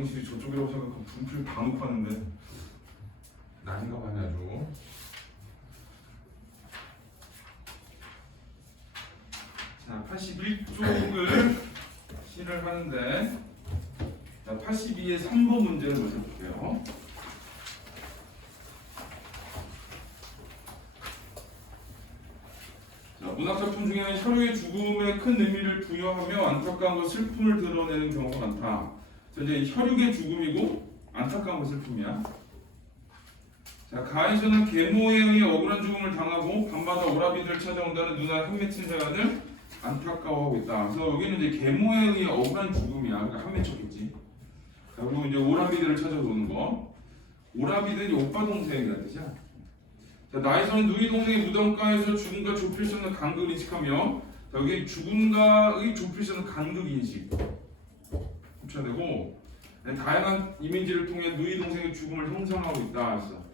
강의실이 저쪽이라고 생각하고 분필 다 놓고 하는데 난이가 많이 아주. 자, 81쪽을 실을 하는데, 자, 82의 3번 문제를 먼저 볼게요. 자, 문학작품 중에는 혈유의 죽음에 큰 의미를 부여하며 안타까움과 슬픔을 드러내는 경우가 많다. 자, 이제 혈육의 죽음이고 안타까움과 슬픔이야. 자, 가에서는 계모에 의해 억울한 죽음을 당하고 밤마다 오라비들을 찾아온다는 누나의 한 맺힌 사연을 안타까워하고 있다. 그래서 여기는 이제 계모에 의해 억울한 죽음이야. 그러니까 한 맺혔겠지. 자, 그리고 이제 오라비들을 찾아오는 거. 오라비들이 오빠 동생이라는 뜻이야. 자, 나에서는 누이 동생의 무덤가에서 죽음과 좁힐수없는 간극을 인식하며, 자, 여기 죽음과의 좁힐수없는 간극 인식 붙여야 되고, 다양한 이미지를 통해 누이 동생의 죽음을 형상하고 있다. 그래서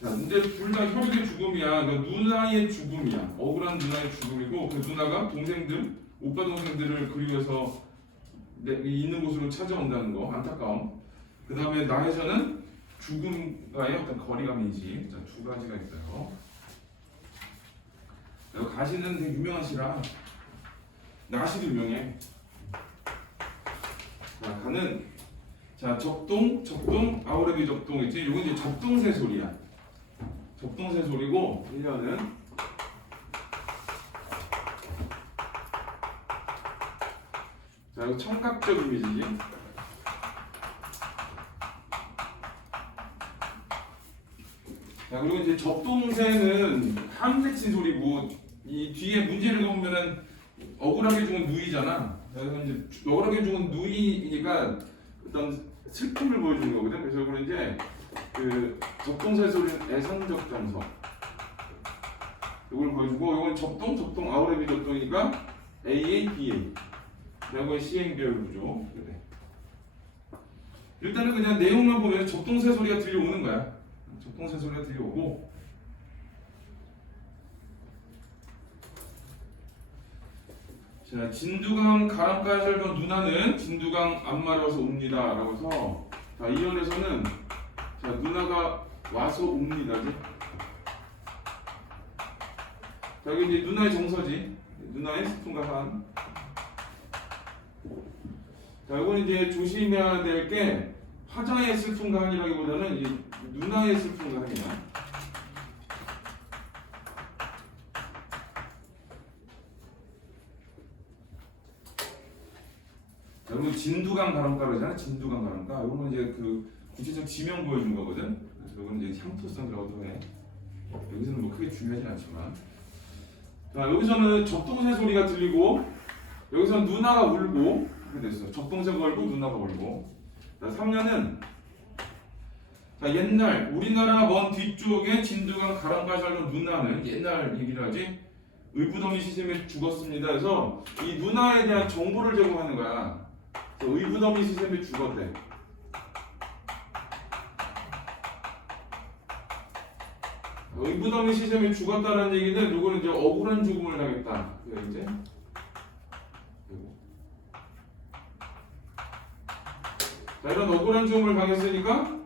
자, 근데 둘 다 혈육의 죽음이야. 그러니까 누나의 죽음이야. 억울한 누나의 죽음이고, 그 누나가 동생들, 오빠 동생들을 그리워서 있는 곳으로 찾아온다는 거, 안타까움. 그 다음에 나에서는 죽음과의 어떤 거리감인지. 자, 두 가지가 있어요. 가시는 되게 유명한 시라. 나시도 유명해. 자, 가는, 자, 적동, 아우레비 적동 있지? 이건 이제 적동새 소리야. 적동새 소리고, 1년은 자, 이거 청각적 이미지지. 자, 그리고 이제 적동새는 한 맺힌 소리고, 이 뒤에 문제를 보면은 억울하게 죽은 누이잖아. 그래서 이제 억울하게 죽은 누이니까 어떤 슬픔을 보여주는 거거든. 그래서 그런 이제 그 적동새 소리는 애선적 정서 이걸 보여주고, 이건 적동 아우레비 적동이니까 AA, BA. 그리고 시행별 구조. 그래. 일단은 그냥 내용만 보면 적동새 소리가 들려오는 거야. 적동새 소리가 들려오고, 자, 진두강 가람가에 살던 누나는 진두강 앞마을 와서 옵니다. 라고 해서, 자, 이 연에서는 자, 누나가 와서 옵니다지. 자, 여기 이제 누나의 정서지. 누나의 슬픔과 한. 자, 이건 이제 조심해야 될 게 화자의 슬픔과 한이라기보다는 이 누나의 슬픔과 한이야. 자, 그리고 진두강 가람가로잖아. 진두강 가람가. 이런 건 이제 그 구체적 지명 보여준 거거든. 그래서 이건 이제 향토성 들어가도 해. 여기서는 뭐 크게 중요하진 않지만. 자, 여기서는 적동새 소리가 들리고, 여기서는 누나가 울고, 이렇게 됐어. 적동새가 울고 누나가 울고. 자, 3년은 자, 옛날 우리나라 먼 뒤쪽에 진두강 가람가에 살던 누나는 옛날 얘기를 하지. 의붓어미 시샘에 죽었습니다. 그래서 이 누나에 대한 정보를 제공하는 거야. 그래서 의붓어미 시샘에 죽었대. 의붓어미 시샘에 죽었다는 얘기는 누구는 이제 억울한 죽음을 당했다. 이제 자, 이런 억울한 죽음을 당했으니까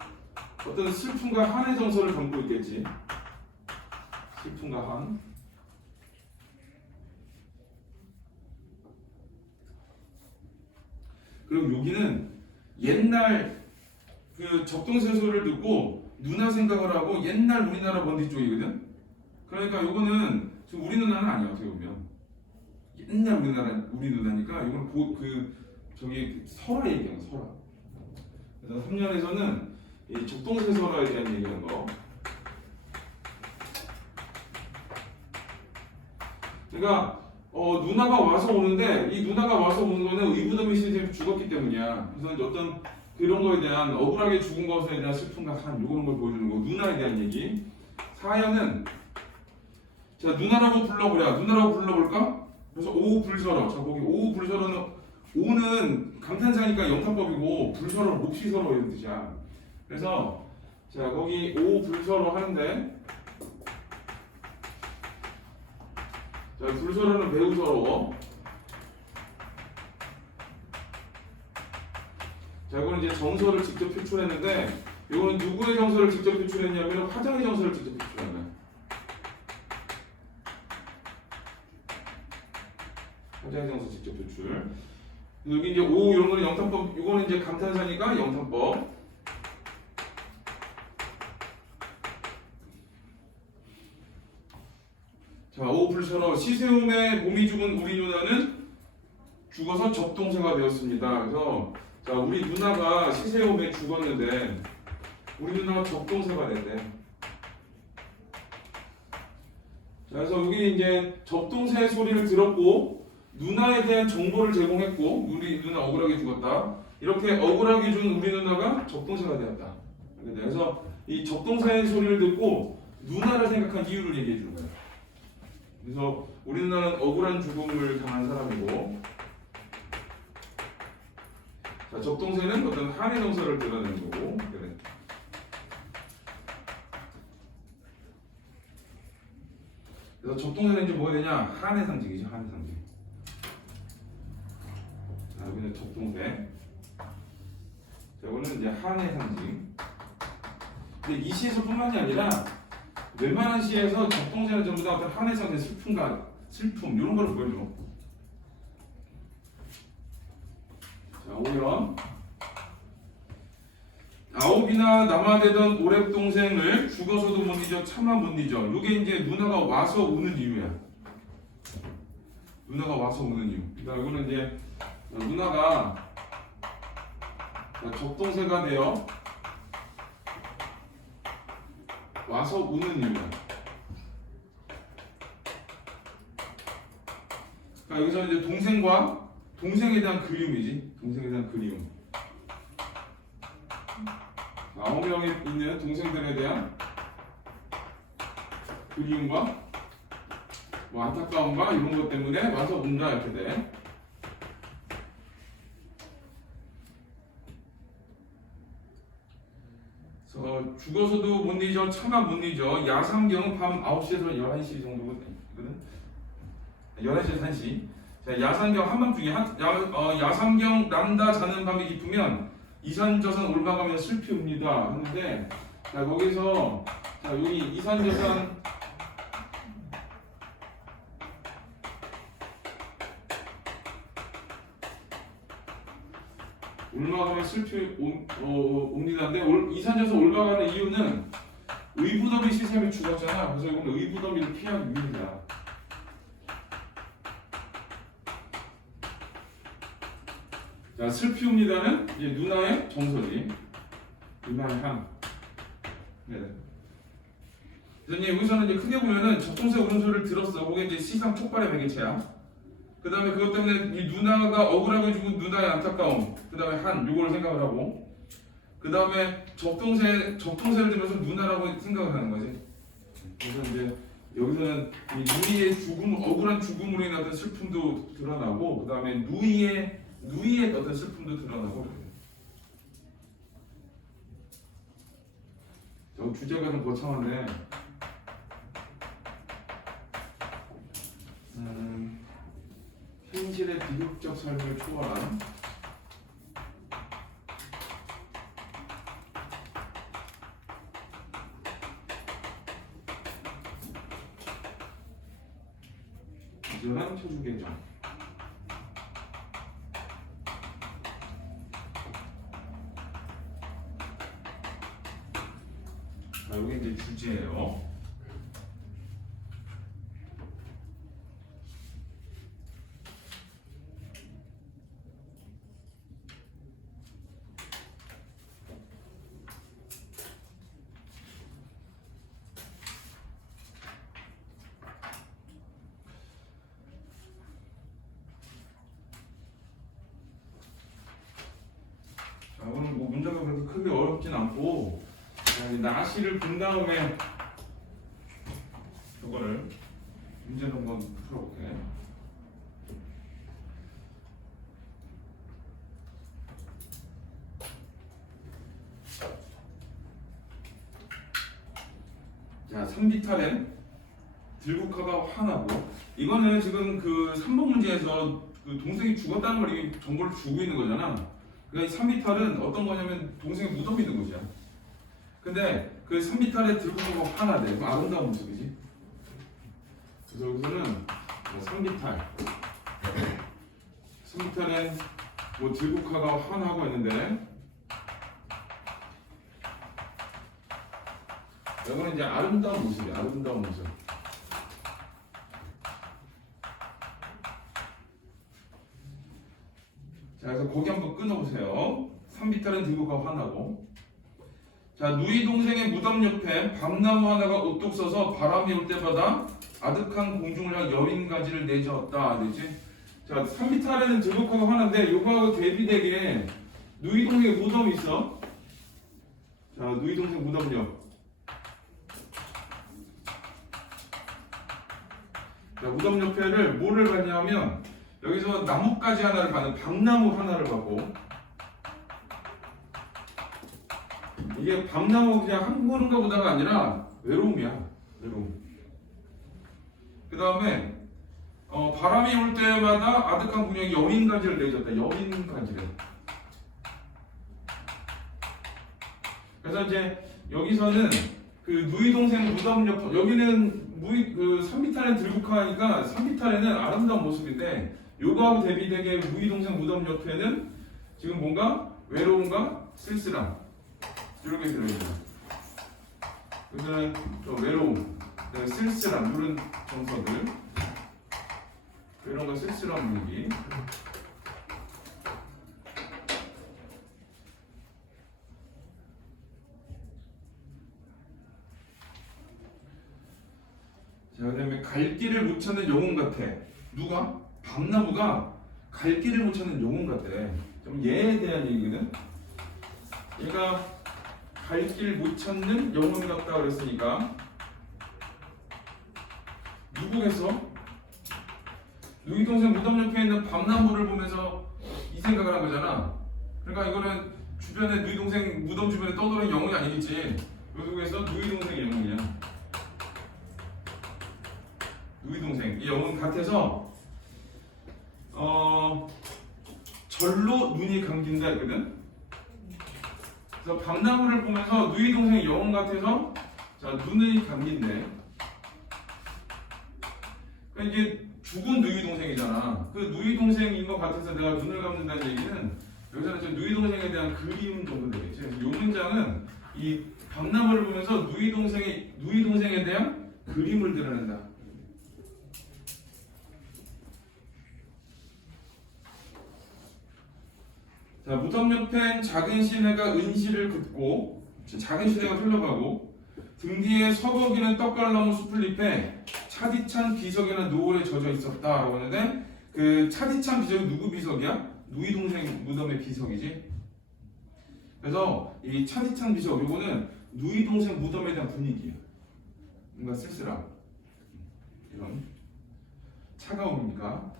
어떤 슬픔과 한의 정서를 담고 있겠지. 슬픔과 한. 그리고 여기는 옛날 그 적동새 소리를 듣고 누나 생각을 하고 옛날 우리나라 먼 뒤쪽이거든. 그러니까 요거는 지금 우리 누나는 아니야. 어떻게 보면 옛날 우리 누나니까 이건 그 저기 설화 얘기하는 설화. 그래서 3년에서는 이 적동새 설화에 대한 얘기하는 거. 그러니까 누나가 와서 오는데 이 누나가 와서 오는 거는 의붓어미 시샘이 죽었기 때문이야. 그래서 어떤 그런 거에 대한 억울하게 죽은 것에 대한 슬픔과 한 이런 걸 보여주는 거. 누나에 대한 얘기. 4년은 자, 누나라고 불러보랴. 누나라고 불러볼까? 그래서 오불설어. 자, 거기 오불설어는 오는 감탄사니까 영타법이고 불설어 몹시설어 이런 뜻이야. 그래서 자, 거기 오불설어 하는데, 자, 불설어는 매우 서러워. 자, 이거는 이제 정서를 직접 표출했는데, 이거는 누구의 정서를 직접 표출했냐면 화장의 정서를 직접 표출한 거야. 화장의 정서 직접 표출. 여기 이제 오 이런 거는 영탄법, 이거는 이제 감탄사니까 영탄법. 자, 오 플러스로 시세움의 몸이 죽은 우리 누나는 죽어서 적동세가 되었습니다. 그래서 자, 우리 누나가 시세움에 죽었는데 우리 누나가 적동세가 됐대. 자, 그래서 여기 이제 적동세 소리를 들었고 누나에 대한 정보를 제공했고 우리 누나 억울하게 죽었다. 이렇게 억울하게 죽은 우리 누나가 적동세가 되었다. 그래서 이 적동세의 소리를 듣고 누나를 생각한 이유를 얘기해 주는 거예요. 그래서 우리 누나는 억울한 죽음을 당한 사람이고, 자, 적동세는 어떤 한의 정서를 드러내는 거고, 그래. 그래서 적동세는 이제 뭐가 되냐? 한의 상징이죠, 한의 상징. 자, 여기는 적동세. 자, 이거는 이제 한의 상징. 근데 이 시에서뿐만이 아니라 웬만한 시에서 적동세는 전부 다 어떤 한의 상징, 슬픔 이런 걸 보여줘. 자, 5번. 아홉이나 남아되던 오랩동생을 죽어서도 못 잊어 차마 못 잊어. 이게 이제 누나가 와서 우는 이유야. 누나가 와서 우는 이유. 그러니까 이거는 이제 누나가 적동세가 되어 와서 우는 이유야. 그러니까 여기서 이제 동생에 대한 그리움이지. 동생에 대한 그리움. 아홉 명에 있는 동생들에 대한 그리움과 뭐 안타까움과 이런 것 때문에 와서 운다 이렇게 돼. 그래서 죽어서도 못 잊어 차마 못 잊어. 야상경은 밤 9시에서 11시 정도거든. 11시에서 1시. 자, 야상경 한밤중에 야상경 난다 자는 밤이 깊으면 이산저산 올라가면 슬피 옵니다 하는데, 자, 거기서 자, 여기 이산저산 올라가면 슬피 옵니다인데, 이산저산 올라가는 이유는 의부더미 시샘이 죽었잖아. 그래서 이거는 의부더미를 피하기 위해서야. 자, 슬피 옵니다는 이제 누나의 정서지. 누나의 한. 네. 그래서 이제 여기서는 이제 크게 보면은 적동세 우는 소리를 들었어. 그게 이제 시상 폭발의 매개체야. 그 다음에 그것 때문에 이 누나가 억울하게 죽은 누나의 안타까움. 그 다음에 한, 요거를 생각을 하고. 그 다음에 적동세를 들면서 누나라고 생각을 하는 거지. 그래서 이제 여기서는 이 누이의 죽음, 억울한 죽음으로 인한 어떤 슬픔도 드러나고, 그 다음에 누이의 어떤 슬픔도 드러나고 그래요. 저 주제가 좀 거창한데, 현실의 비극적 삶을 초월한 기존한 초중계정. 자, 여기 이제 주제예요. 자, 오늘 뭐 문제가 그렇게 크게 어렵진 않고, 나시를 본 다음에 이거를 문제를 한번 풀어볼게. 자, 3비탈엔 들국화가 화나고, 이거는 지금 그 3번 문제에서 그 동생이 죽었다는 걸 이미 정보를 주고 있는 거잖아. 그러니까 이 산비탈은 어떤 거냐면 동생의 무덤이 있는 곳이야. 근데 그 산비탈에 들고 가고 하나돼. 아름다운 모습이지. 그래서 여기서는 산비탈. 산비탈엔 뭐 들국화가 환하고 있는데 여기는 이제 아름다운 모습이야. 아름다운 모습. 자, 그래서 거기 한번 끊어보세요. 산비탈은 들국화가 환하고. 자, 누이 동생의 무덤 옆에 밤나무 하나가 우뚝 서서 바람이 올 때마다 아득한 공중을 향 여린 가지를 내저었다. 되지? 자, 산비탈에는 들국화가 환한데 요거하고 대비되게 누이 동생의 무덤이 있어. 자, 누이 동생 무덤 옆. 자, 무덤 옆에를 뭐를 봤냐면 여기서 나뭇가지 하나를 받는 밤나무 하나를 받고 이게 밤나무 그냥 한 그루인가 보다가 아니라 외로움이야. 외로움. 그 다음에 바람이 올 때마다 아득한 군형이 여인가지를 내줬다. 여인가지를. 그래서 이제 여기서는 그 누이 동생 무덤 옆 여기는 그 산비탈에 들국화니까 산비탈에는 아름다운 모습인데 요거하고 대비되게 누이 동생 무덤 옆에는 지금 뭔가 외로움과 쓸쓸함 이렇게 들어있어요. 그래서 좀 외로움, 쓸쓸함 이런 정서들, 외로움과 쓸쓸한 분위기. 자, 그다음에 갈 길을 못 찾는 영혼 같아. 누가? 밤나무가 갈 길을 못 찾는 영혼 같아. 좀 얘에 대한 얘기거든. 얘가 갈 길 못 찾는 영혼 같다 그랬으니까 누구겠어? 누이 동생 무덤 옆에 있는 밤나무를 보면서 이 생각을 한 거잖아. 그러니까 이거는 주변에 누이 동생 무덤 주변에 떠도는 영혼이 아니겠지. 누구에서 누이 동생의 영혼이야. 누이 동생 이 영혼 같아서 절로 눈이 감긴다 했거든. 그래서 밤나무를 보면서 누이 동생의 영혼 같아서 자 눈이 감긴대. 그러니까 이게 죽은 누이 동생이잖아. 그 누이 동생인 것 같아서 내가 눈을 감는다는 얘기는 여기서는 좀 누이 동생에 대한 그림 정도 되겠지. 그래서 이 문장은 이 밤나무를 보면서 누이 동생에 대한 그림을 드러낸다. 자, 무덤 옆엔 작은 시내가 은시를 긋고 작은 시내가 흘러가고 등 뒤에 서거기는 떡갈나무 숲을 잎에 차디찬 비석에는 노을에 젖어 있었다라고 하는데 그 차디찬 비석이 누구 비석이야? 누이 동생 무덤의 비석이지. 그래서 이 차디찬 비석 요거는 누이 동생 무덤에 대한 분위기야. 뭔가 쓸쓸함 이런 차가움이니까.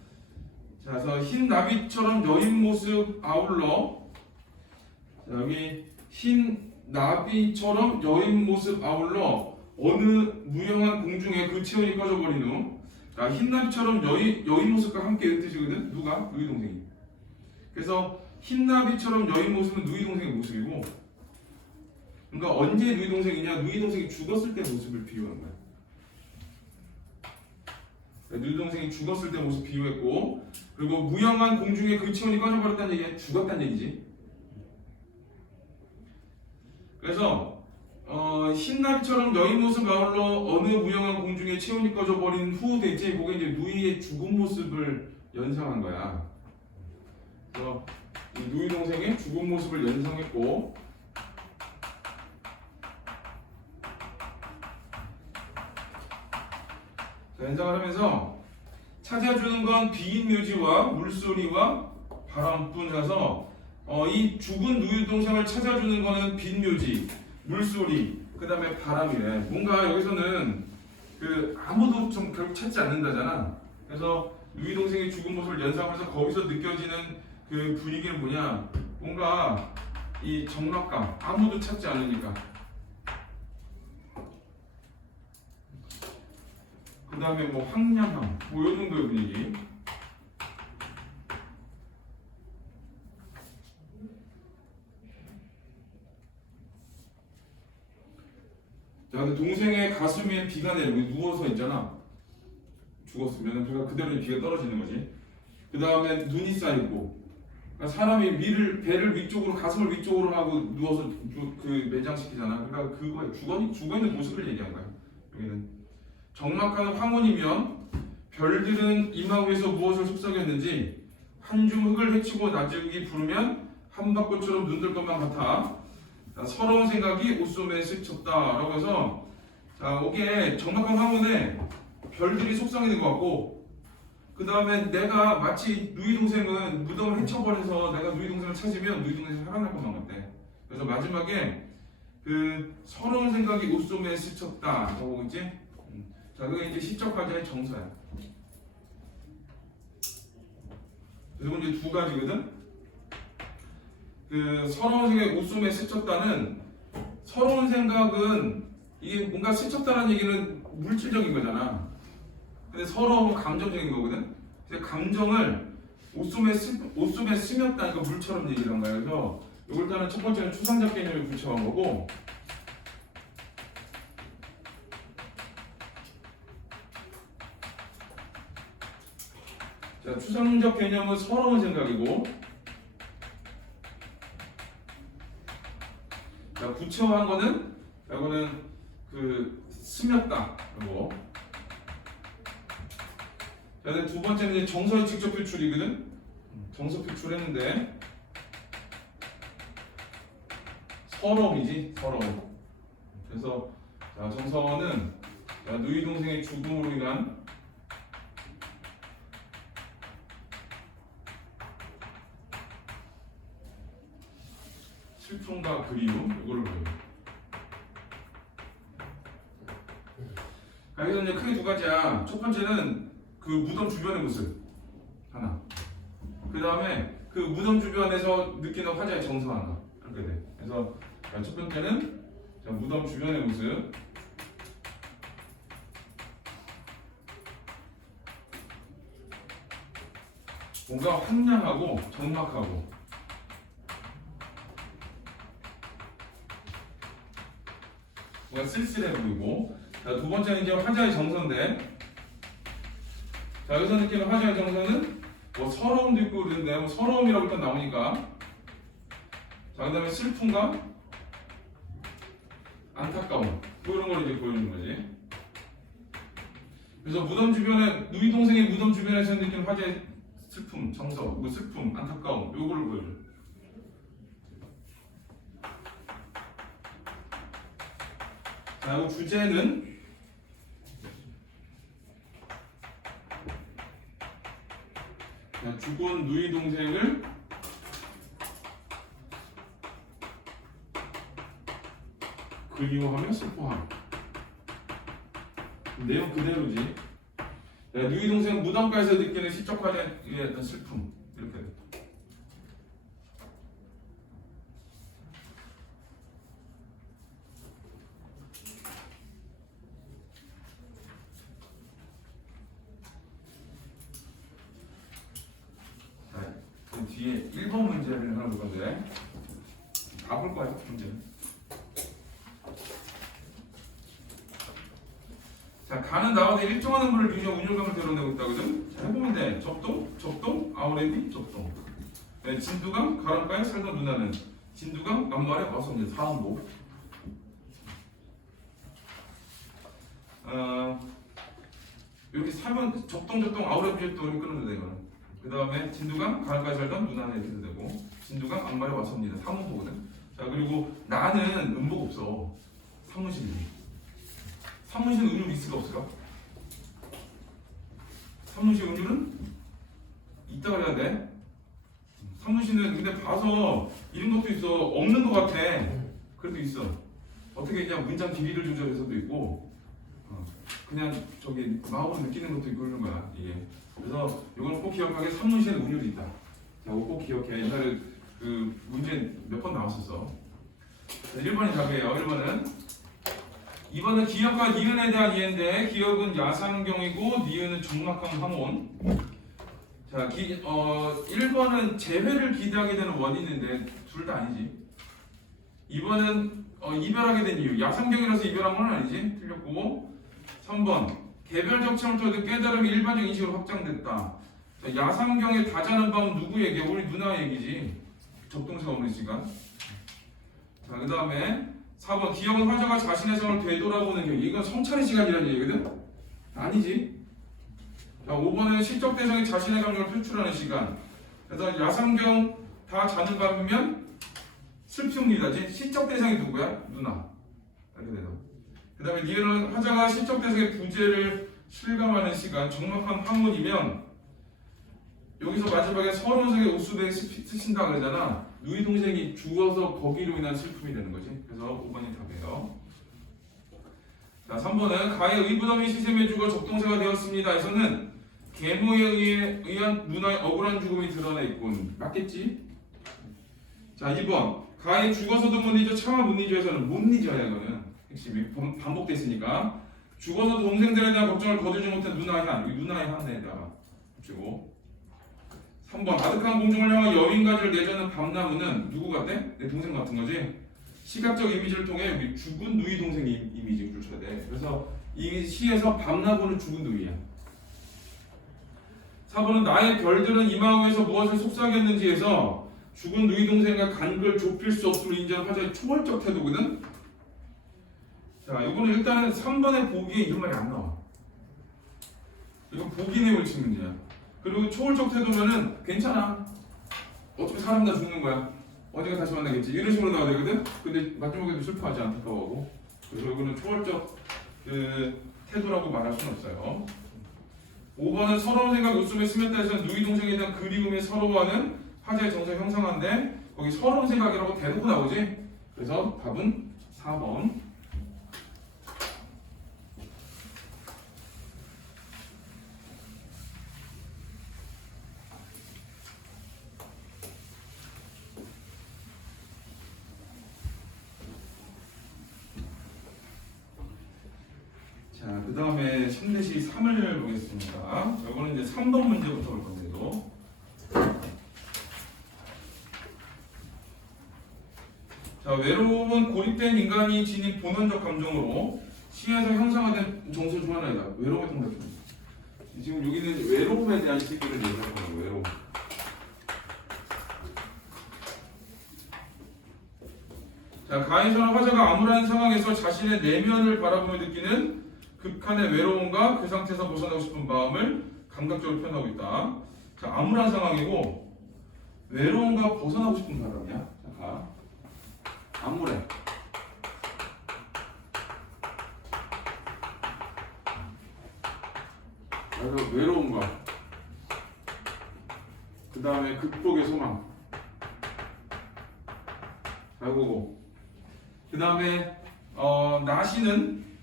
자, 그래서 흰 나비처럼 여인 모습 아울러. 자, 여기 흰 나비처럼 여인 모습 아울러 어느 무영한 공중에 그 체온이 꺼져버린 후. 자, 흰 나비처럼 여인 모습과 함께 이런 뜻이거든. 누가? 누이 동생이. 그래서 흰 나비처럼 여인 모습은 누이 동생의 모습이고, 그러니까 언제 누이 동생이냐? 누이 동생이 죽었을 때 모습을 비유한 거야. 누이 동생이 죽었을 때 모습 비유했고, 그리고 무영한 공중에 그 체온이 꺼져버렸다는 얘기야. 죽었다는 얘기지. 그래서 흰나비처럼 여인 모습 아울러 어느 무영한 공중에 체온이 꺼져버린 후 대체 그게 이제 누이의 죽은 모습을 연상한 거야. 그래서 이 누이 동생의 죽은 모습을 연상했고, 자, 연상을 하면서 찾아주는 건 비인 묘지와 물소리와 바람뿐이라서 이 죽은 누이 동생을 찾아주는 거는 빈 묘지, 물소리, 그 다음에 바람이래. 뭔가 여기서는 그 아무도 좀 결국 찾지 않는다잖아. 그래서 누이 동생의 죽은 모습을 연상하면서 거기서 느껴지는 그 분위기는 뭐냐? 뭔가 이 적막감, 아무도 찾지 않으니까. 그 다음에 뭐 황량함, 뭐 요 정도의 분위기. 자, 근데 동생의 가슴 위에 비가 내리고 누워서 있잖아. 죽었으면 그러니까 그대로 비가 떨어지는 거지. 그 다음에 눈이 쌓이고, 그러니까 사람이 배를 위쪽으로, 가슴을 위쪽으로 하고 누워서 그 매장시키잖아. 그러니까 그거에 죽어 있는 모습을 얘기한 거야. 여기는 적막한 황혼이면 별들은 이마 위에서 무엇을 속삭였는지 한 줌 흙을 헤치고 나직이 부르면 한박꽃처럼 눈들 것만 같아. 자, 서러운 생각이 옷소매에 스쳤다라고 해서, 자, 이게 적막한 황혼에 별들이 속삭이는 것 같고, 그 다음에 내가 마치 누이 동생은 무덤을 헤쳐버려서 내가 누이 동생을 찾으면 누이 동생이 살아날 것만 같대. 그래서 마지막에 그 서러운 생각이 옷소매에 스쳤다 라고 있지? 자, 그게 이제 시적화자의 정서야. 그리고 이제 두 가지거든. 그 서러운 생각이 옷소매에 스쳤다는, 서러운 생각은 이게 뭔가 스쳤다는 얘기는 물질적인 거잖아. 근데 서러움은 감정적인 거거든. 그래서 감정을 옷소매에 스몄다니까 물처럼 얘기를 한 거야. 그래서 이걸 일단은 첫 번째는 추상적 개념을 구체화한 거고, 자, 추상적 개념은 서러운 생각이고, 자, 구체화한 거는, 이거는 그 스몄다 이거. 자, 근데 두 번째는 이제 정서의 직접 표출이거든. 정서 표출했는데 서러움이지, 서러움. 그래서 자, 정서는 자, 누이 동생의 죽음으로 인한 슬픔과 그리움, 이거를 보여요. 그래서 이제 크게 두 가지야. 첫 번째는 그 무덤 주변의 모습 하나. 그 다음에 그 무덤 주변에서 느끼는 화자의 정서 하나. 그렇게 돼. 그래서 첫 번째는 자, 무덤 주변의 모습. 뭔가 황량하고 적막하고. 뭔가 쓸쓸해 보이고. 자, 두 번째는 이제 화자의 정서인데, 자, 여기서 느끼는 화자의 정서는 뭐 서러움도 있고 그러는데, 뭐 서러움이라고 일단 나오니까, 자, 그 다음에 슬픔과 안타까움, 뭐 이런 걸 이제 보여주는 거지. 그래서 무덤 주변에, 누이 동생의 무덤 주변에서 느끼는 화자의 슬픔, 정서, 뭐 슬픔, 안타까움, 요거를 보여줘. 자, 그리고 주제는 자, 죽은 누이 동생을 그리워하며 슬퍼함. 내용 그대로지. 자, 누이 동생 무덤가에서 느끼는 시적 화자의 어떤 슬픔, 이렇게 돼. 뒤에 1번 문제를 하나 볼 건데 다 볼 거야, 문제는. 자, 가는 나와대 일정한 음물을 비교 운율감을 드러내고 있다거든. 자, 해보면 돼. 적동, 아우레비, 적동. 네, 진두강, 가람가에 살던 누나는 진두강, 남말에 와서 이제 사항보. 여기 살면 적동, 아우레비, 적동을 끊으면 돼, 이거는. 그 다음에 진두강, 가을까지 살던 누나는 이렇게 되고, 진두강 앞말에 왔습니다. 사문보거든. 자, 그리고 나는 음보가 없어. 사무실이. 사무실은 운율 있을까 없을까? 사무실 운율은 있다 그래야 돼. 사무실은 근데 봐서 이런 것도 있어. 없는 것 같아. 그래도 있어. 어떻게 그냥 문장 길이를 조절해서도 있고, 그냥 저기 마음으로 느끼는 것도 있고 그러는 거야, 이게. 그래서 이거는 꼭 기억하게, 산문시에는 운율이 있다. 자, 이거 꼭 기억해. 옛날에 그 문제 몇 번 나왔었어. 자, 1번이 답이에요. 2번은 기억과 니은에 대한 이해인데, 기억은 야산경이고 니은은 적막한 황혼. 자, 1번은 재회를 기대하게 되는 원인인데 둘 다 아니지. 2번은 이별하게 된 이유. 야상경이라서 이별한 건 아니지. 틀렸고. 3번. 개별적 체험을 통해 깨달음이 일반적 인식으로 확장됐다. 자, 야상경의 다자는 밤은 누구 얘기야? 우리 누나 얘기지. 적동사 없는 시간. 자, 그 다음에 4번. 기억은 화자가 자신의 성을 되돌아보는 경우. 이건 성찰의 시간이라는 얘기거든? 아니지. 자, 5번은 시적 대상이 자신의 감정을 표출하는 시간. 그래서 야상경 다 자는 밤이면 슬픔이다지. 시적 대상이 누구야? 누나. 이렇게 되죠. 그 다음에 니은은 화자가 시적 대상의 부재를 실감하는 시간. 적막한 황혼이면 여기서 마지막에 서론석의 옥수백에 스친다 그러잖아. 누이 동생이 죽어서 거기로 인한 슬픔이 되는 거지. 그래서 5번이 답이에요. 자, 3번은 가의 의부담이 시샘해주고 적동사가 되었습니다. 에서는 계모에 의한 누나의 억울한 죽음이 드러나 있군. 맞겠지? 자, 2번. 가히 죽어서도 못 잊어 차마 못 잊어에서는 못 잊어야 이거는 핵심이 반복됐으니까 죽어서 동생들에 대한 걱정을 거두지 못한 누나의 한, 누나의 한에다가 붙이고. 3번. 아득한 공중을 향한 여인가지를 내자는 밤나무는 누구 같아? 내 동생 같은 거지. 시각적 이미지를 통해 여기 죽은 누이 동생 이미지 붙여야 돼. 그래서 이 시에서 밤나무는 죽은 누이야. 4번은 나의 별들은 이 마음에서 무엇을 속삭였는지에서 죽은 누이 동생과 간극을 좁힐 수 없음을 인정한 화자의 초월적 태도거든. 자, 이거는 일단은 3번의 보기에 이런 말이 안 나와. 이건 보기 내용을 치는 문제야. 그리고 초월적 태도면은 괜찮아. 어차피 사람 다 죽는 거야. 언젠가 다시 만나겠지. 이런 식으로 나와야 되거든. 근데 마지막에도 슬퍼하지 안타까워하고. 그래서 이거는 초월적 태도라고 말할 수는 없어요. 5번은 서러운 생각 웃음에 스며다 해서 누이 동생에 대한 그리움에 서러워하는 화제의 정서 형상한데 거기 서러운 생각이라고 대놓고 나오지. 그래서 답은 4번. 자, 그 다음에 3대시 3을 보겠습니다. 이거는 이제 3번 문제부터 볼 건데요. 자, 외로움은 고립된 인간이 지닌 본원적 감정으로 시에서 형상화된 정서 중 하나이다. 외로움의 통달품. 지금 여기는 외로움에 대한 시기를 얘기하는 거예요. 외로움. 자, 가인선은 화자가 암울한 상황에서 자신의 내면을 바라보며 느끼는 극한의 외로움과 그 상태에서 벗어나고 싶은 마음을 감각적으로 표현하고 있다. 자, 암울한 상황이고 외로움과 벗어나고 싶은 바람이야. 자, 가. 암울해. 그래서 외로움과 그 다음에 극복의 소망. 그리고 그 다음에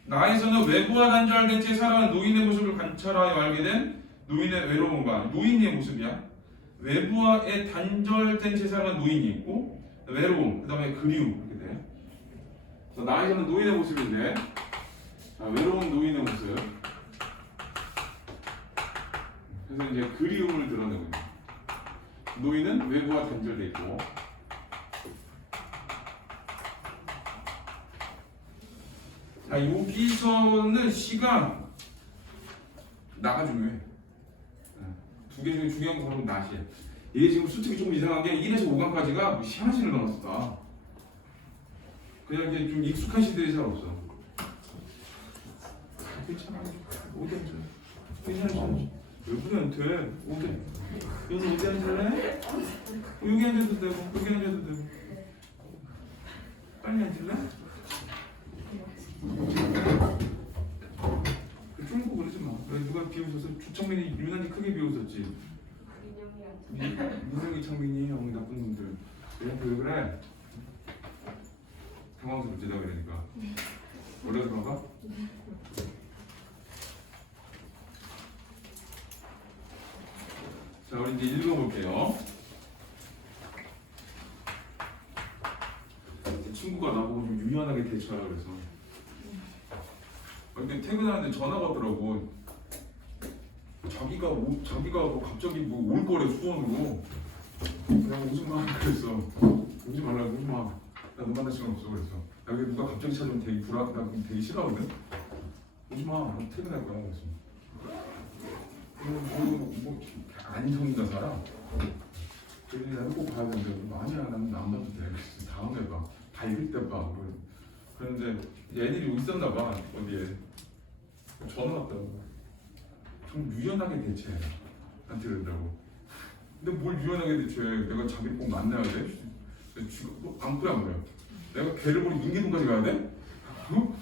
나에서는 외부와 단절된 채 살아가는 노인의 모습을 관찰하여 알게 된 노인의 외로움과 노인의 모습이야. 외부와의 단절된 채 살아가는 노인이 있고 외로움, 그 다음에 그리움 이렇게 돼. 그래서 나에서는 노인의 모습인데 외로운 노인의 모습. 그래서 이제 그리움을 드러내고 있는. 노인은 외부와 단절돼 있고. 자, 여기서는 시가 나가 중요해. 두 개 중에 중요한 거 바로 나시야. 이게 지금 솔직히 좀 이상한 게 1에서 5강까지가 뭐 하나씩을 넣었어. 그냥 이게 좀 익숙한 시들이 잘 없어. 괜찮아. 5대 앉아. 괜찮아. 왜 그래 안 돼? 5대. 여기 5대 앉을래? 여기 앉아도 되고 여기 앉아도 되고. 빨리 앉을래? 쫄고 그러지 마. 누가 비웃어서 주창민이 유난히 크게 비웃었지. 민성이 창민이 형 나쁜 놈들. 왜 그래? 당황스럽지다 그러니까. 원래도 그런가? 자, 우리 이제 읽어볼게요. 친구가 나보고 좀 유연하게 대처하라 그래서. 근데 퇴근하는데 전화가 왔더라고. 자기가 뭐 갑자기 뭐 올 거래 수원으로. 내가 오지 마 그랬어. 오지 말라고 오지 마. 나 너 만날 시간 없어 그랬어. 여기 누가 갑자기 찾으면 되게 불안하다. 그럼 되게 싫어하거든. 오지 마. 너 퇴근할 거야. 그래서. 안성이가 살아. 그래서 나는 꼭 봐야 되는데 아니야 나는 안 봐도 돼. 그래서 다음에 봐. 다 읽을 때 봐. 그런데 애들이 여기 있었나 봐. 어디에. 전화 왔다고. 좀 유연하게 대체해. 나한테 그런다고. 근데 뭘 유연하게 대체해. 내가 자기를 꼭 만나야 돼? 안 그래 안 그래? 내가 걔를 보러 인계동까지 가야 돼? 어?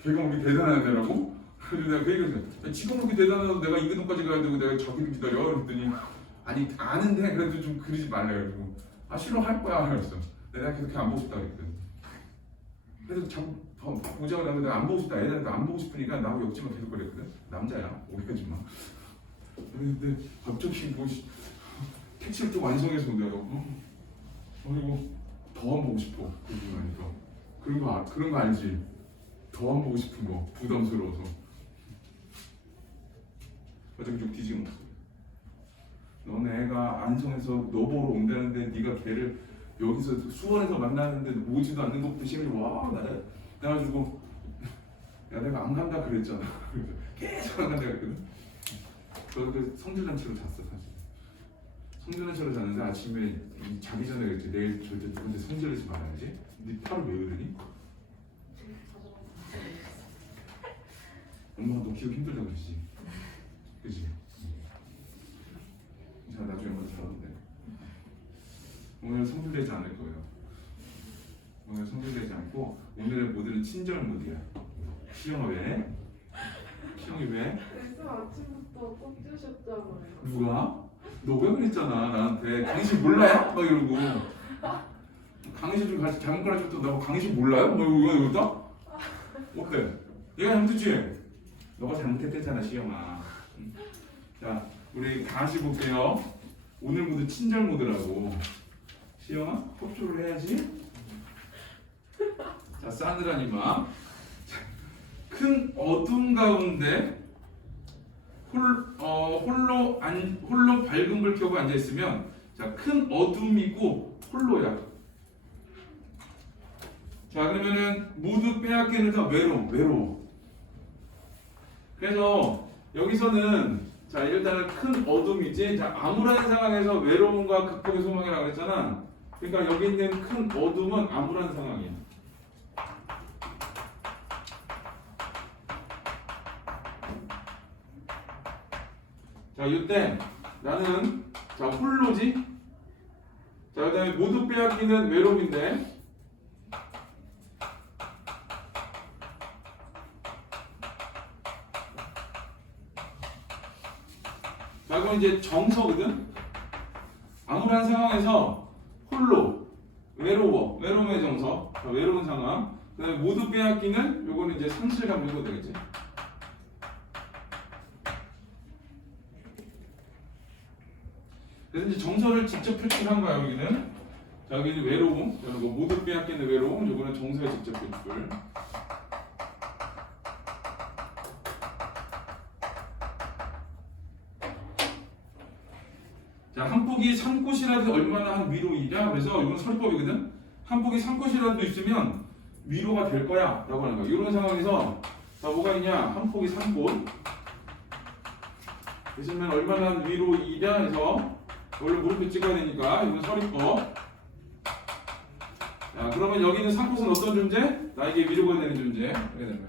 걔가 그렇게 대단한 애라고? 그래서 내가 그 얘기했어. 지금 그렇게 대단해서 내가 인계동까지 가야 되고 내가 자기를 기다려? 그랬더니 아니 아는데 그래도 좀 그러지 말래 그래가지고 아 싫어할 거야 그랬어. 내가 계속 안 보고 싶다 그랬거든. 그래서 자꾸 보자고 하는데 내가 안 보고 싶다. 애들한테 안 보고 싶으니까 나하고 옆집만 계속 그랬거든. 남자야 오해하지 마. 근데 갑자기 뭐 택시를 좀 완성해서 온다고. 그리고 더 안 보고 싶어. 그러니까 그런 거 알지? 더 안 보고 싶은 거 부담스러워서. 어차피 좀 뒤지고 없어. 너네 애가 안성에서 너 보러 온다는데 네가 걔를 여기서 수원에서 만나는데 오지도 않는 것부터 시작해. 와 나가지고 야 내가 안 간다 그랬잖아. 계속 안 간다 그랬거든. 그 성질난치로 잤어 사실. 성질난치로 잤는데 아침에 자기 전에 그랬지. 내일 절대 누군데 성질내지 말아야지. 네 팔을 왜 그러니? 엄마가 너 기억 힘들다 그러지. 그치? 자 나중에 한번 잘하는데 오늘 성질내지 않을 거예요. 오늘 성질내지 않고 오늘의 모델은 친절 모드야. 시영아 왜? 시영이 왜? 그래서 아침부터 꼭 뛰셨잖아요. 누가? 너 왜 그랬잖아 나한테. 강의실 몰라요? 막 이러고 강의실 좀 같이 잘못 가르쳤다. 나 강의실 몰라요? 뭐 이러다? 어때? 얘가 힘들지? 너가 잘못했대잖아 시영아. 자 우리 다시 볼게요. 오늘 모두 친절 모드라고. 시영아 협조를 해야지. 자 싸늘하니마. 큰 어둠 가운데 홀로 밝은 불 켜고 앉아 있으면 자 큰 어둠이고 홀로야. 자 그러면은 모두 빼앗기는 다 외로워. 그래서 여기서는 자 일단은 큰 어둠이지. 자 암울한 상황에서 외로움과 극복의 소망이라고 그랬잖아. 그러니까 여기 있는 큰 어둠은 암울한 상황이야. 자 이때 나는 자 홀로지. 자 그다음에 모두 빼앗기는 외로움인데. 자 그럼 이제 정서거든. 암울한 상황에서 홀로 외로움의 정서. 자, 외로운 상황. 그다음에 모두 빼앗기는 요거는 이제 상실감 정도 되겠지. 그래서 이제 정서를 직접 표출한 거야 여기는. 자 여기는 외로움. 자, 이거 모두 빼앗기는 외로움. 요거는 정서에 직접 표출. 자, 한 폭이 3꽃이라도 얼마나 한 위로이냐? 그래서 이건 서리법이거든. 한 폭이 3꽃이라도 있으면 위로가 될 거야 라고 하는 거야. 이런 상황에서 자, 뭐가 있냐? 한 폭이 3꽃 있으면 얼마나 위로이냐 해서 원래 물음표 찍어야 되니까 이건 서리법. 자, 그러면 여기는 3꽃은 어떤 존재? 나에게 위로가 되는 존재. 이렇게 되는 거야.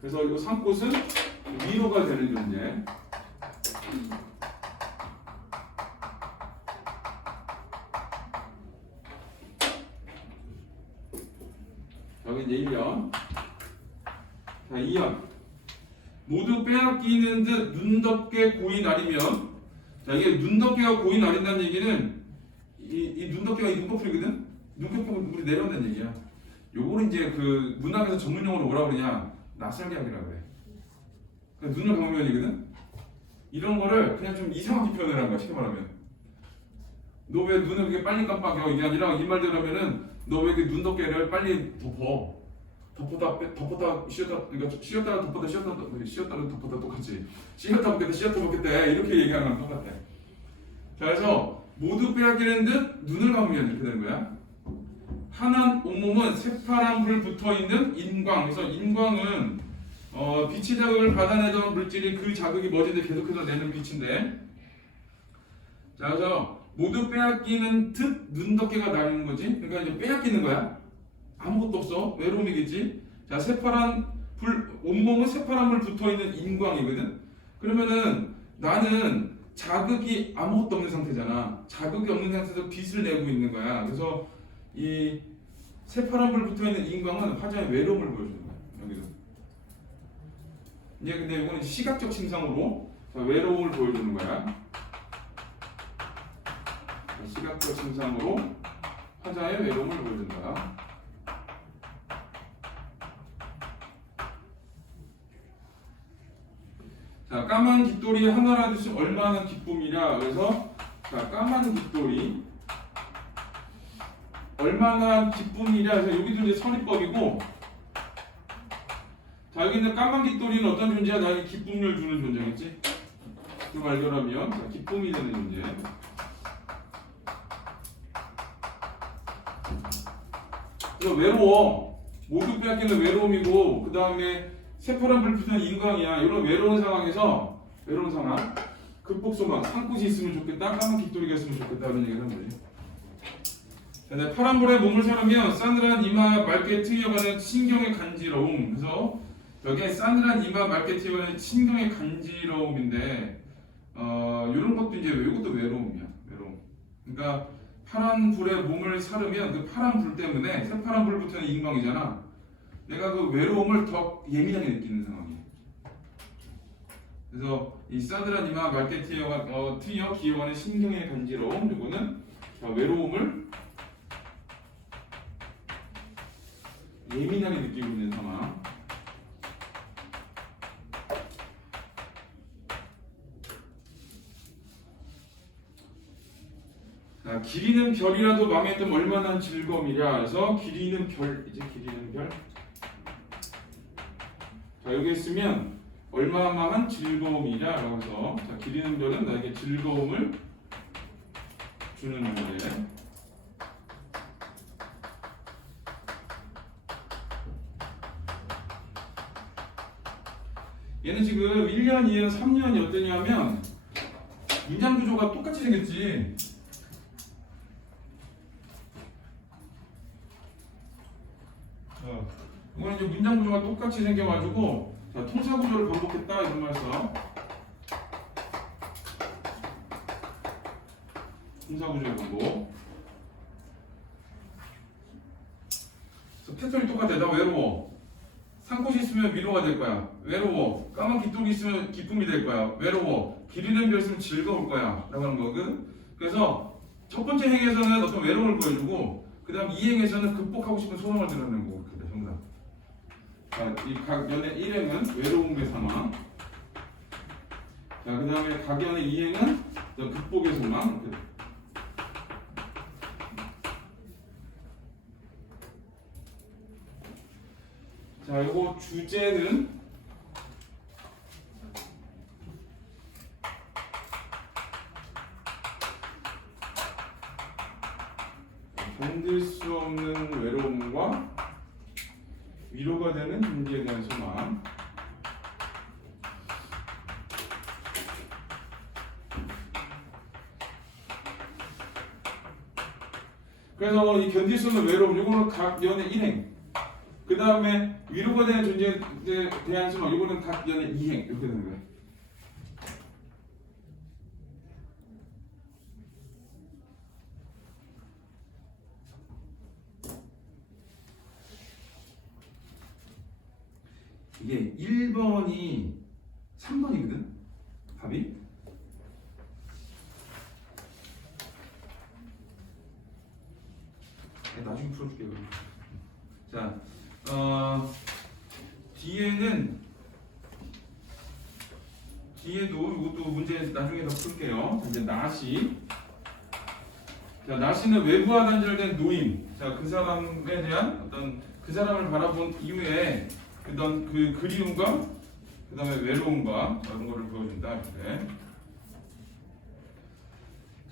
그래서 이 3꽃은 위로가 되는 존재. 여기 이제 1년. 자, 2년. 모두 빼앗기는 듯 눈덮개 고이 나리면. 자, 이게 눈덮개가 고이 나린다는 얘기는 이 눈덮개가 이 눈꺼풀이거든. 눈꺼풀 물이 내려온다는 얘기야. 요거를 이제 그 문학에서 전문용어로 뭐라 그러냐? 낯설게 하기라 그래. 그러니까 눈을 감으면이거든. 이런 거를 그냥 좀 이상하게 표현을 한 거야. 쉽게 말하면 너 왜 눈을 그렇게 빨리 깜빡여? 이게 아니라 이 말대로 하면은 너 왜 그 눈덮개를 빨리 덮었다 씌었다. 그러니까 씌었다가 덮었다 씌었다가 덮었다 똑같이. 씌었다 벗겼다 씌었다 벗겼다 이렇게 얘기하는 건 똑같아. 자 그래서 모두 빼앗기는 듯 눈을 감으면 이렇게 되는 거야. 환한 온몸은 새파란 불 붙어있는 인광. 그래서 인광은 빛의 자극을 받아내던 물질이 그 자극이 머지는데 계속해서 내는 빛인데, 자, 그래서 모두 빼앗기는 듯 눈덮개가 나는 거지. 그러니까 이제 빼앗기는 거야. 아무것도 없어. 외로움이겠지. 자, 새파란 불, 온몸은 새파란 불 붙어있는 인광이거든. 그러면은 나는 자극이 아무것도 없는 상태잖아. 자극이 없는 상태에서 빛을 내고 있는 거야. 그래서 이 새파란 불 붙어있는 인광은 화자의 외로움을 보여주는 거야. 여기서. 이제 근데 이거는 시각적 침상으로 외로움을 보여주는 거야. 시각적 침상으로 화자의 외로움을 보여준다. 자, 까만 깃돌이 하나라 듯이 얼마나 기쁨이랴. 그래서 자, 까만 깃돌이 얼마나 기쁨이랴. 그래서 여기도 이제 선입법이고, 자, 여기 있는 까만 깃돌이는 어떤 존재야? 나에게 기쁨을 주는 존재겠지. 그 말대로라면 자, 기쁨이 되는 존재. 그래서 외로워. 모두 빼앗기는 외로움이고, 그 다음에 새파란 불 붙는 인광이야. 이런 외로운 상황에서, 외로운 상황, 극복 소망, 산꽃이 있으면 좋겠다, 까만 깃돌이가 있으면 좋겠다, 이런 얘기를 하는 거지. 자, 파란 불에 몸을 사르면 싸늘한 이마 맑게 트이어가는 신경의 간지러움. 그래서 여기에 싸늘한 이마 맑게 트이어가는 신경의 간지러움인데, 이런 것도 이제 이것도 외로움이야. 외로움. 그러니까 파란 불에 몸을 사르면 그 파란 불 때문에, 새파란 불 붙는 인광이잖아. 내가 그 외로움을 더 예민하게 느끼는 상황이에요. 그래서 이 싸늘한 이마 맑게 트이어 기어가는 신경의 간지러움, 이거는 외로움을 예민하게 느끼고 있는 상황. 자, 길이는 별이라도 망했던 얼마나 즐거움이랴. 그래서 길이는 별, 이제 길이는 별. 자, 여기 있으면 얼마만한 즐거움이랴 라고 해서, 자, 길이는 별은 나에게 즐거움을 주는 문제. 얘는 지금 1년, 2년, 3년이 어떠냐면 문장 구조가 똑같이 생겼지. 이거는 이제 문장 구조가 똑같이 생겨가지고, 자, 통사 구조를 반복했다 이런 말에서 통사 구조의 반복. 그래서 패턴이 똑같아. 나 외로워. 산꽃이 있으면 위로가 될 거야. 외로워. 까만 깃돌이 있으면 기쁨이 될 거야. 외로워. 길이는 별 있으면 즐거울 거야. 라고 하는 거거든. 그래서 첫 번째 행에서는 어떤 외로움을 보여주고, 그 다음 이 행에서는 극복하고 싶은 소망을 드러내는 거고. 정답. 자, 이 각연의 1행은 외로움의 상황. 자, 그 다음에 각연의 2행은 극복의 소망. 이렇게. 자, 이거 주제는 견딜 수 없는 외로움과 위로가 되는 존재에 대한 소망. 그래서 이 견딜 수 없는 외로움, 이거는 각 연의 1행. 그 다음에 위로가 되는 존재에 대한 소망, 이거는 각 연의 2행. 이렇게 되는 거예요. 이게 1번이 3번이거든? 답이? 나중에 풀어줄게. 자, 뒤에도 이것도 문제 나중에 더 풀게요. 이제 나시. 자, 나시는 외부와 단절된 노임. 자, 그 사람에 대한 어떤 그 사람을 바라본 이후에 그런 그 그리움과 그 다음에 외로움과 이런 거를 보여준다. 이렇게.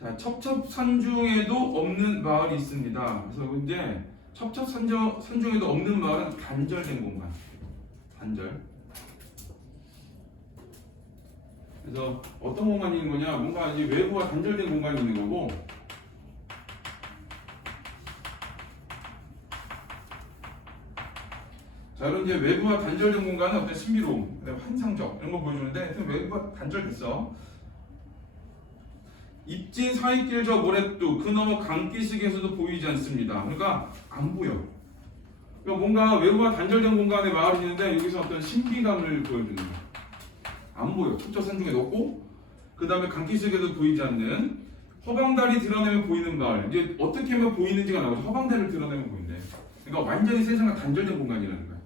자, 첩첩산중에도 없는 마을이 있습니다. 그래서 이제 첩첩산중에도 없는 마을은 단절된 공간. 단절. 그래서 어떤 공간이 있는 거냐? 뭔가 이제 외부와 단절된 공간이 있는 거고. 자, 그럼 이제 외부와 단절된 공간은 어떤 신비로움, 그다음에 환상적 이런 거 보여주는데, 하여튼 외부가 단절됐어. 입진 사이길 저 모래뚝 그 너머 강기슭에서도 보이지 않습니다. 그러니까 안 보여. 그러니까 뭔가 외부와 단절된 공간에 마을이 있는데 여기서 어떤 신비감을 보여주는 거야. 안 보여. 첩첩산중에 없고, 그 다음에 강기슭에도 보이지 않는 허방다리 드러내면 보이는 마을. 이제 어떻게 하면 보이는지가 나오죠. 허방다리를 드러내면 보인대. 그러니까 완전히 세상과 단절된 공간이라는 거야.